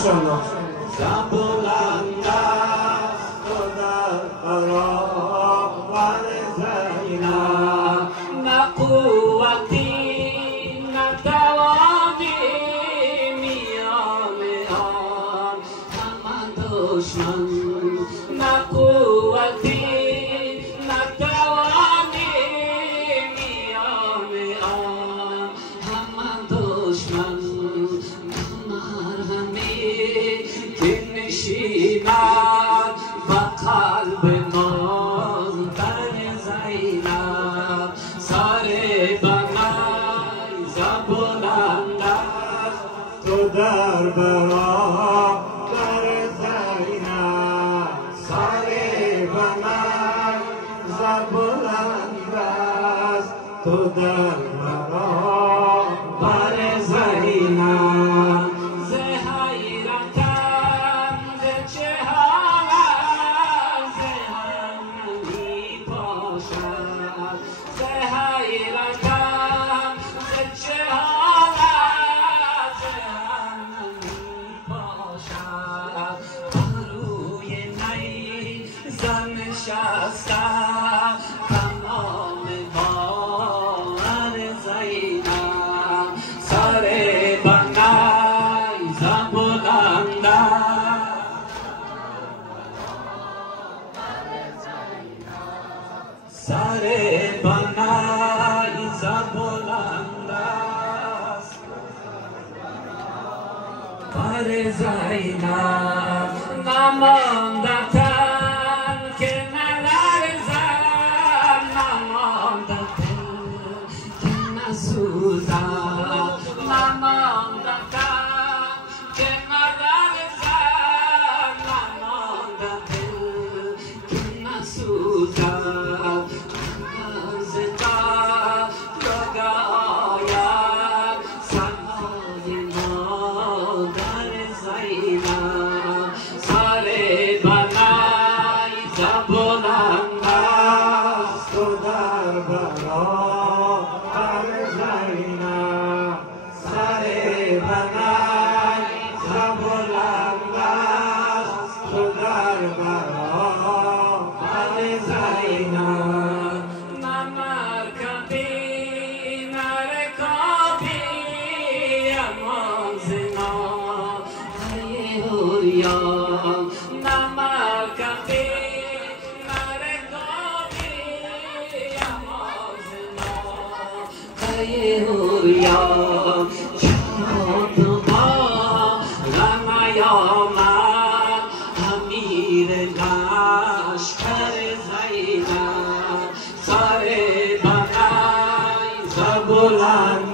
ماشاءالله. بلند است تو در برابر زینب، نه قوتی نه توانی میان آن همه دشمن، نه قوتی نه توانی میان آن همه دشمن، نشیند و قلب من در زینب، سر بنیز بلند است تو در برابر زینب، سر بنیز بلند است تو در برابر زینب، نشستم تمام بار زینب، سر بنیز بلند سر بنیز بلند است بر زینب، نمانده که نلرزم، نمانده که نسوزم، نمانده که نلرزم، نمانده که نسوزم، از تفرق آید سنای مادر زینب، سر بنیز بلند است تو در برابر زینب، سر بنیز بلند است تو در برابر زینب، نه مرکبی نه رکابی امان زنا ای اوریان، نه مرکبی نه رکابی امان زنا ای اوریان، چون ما نیامد امیر لشکر زینب، سر بنیز بلند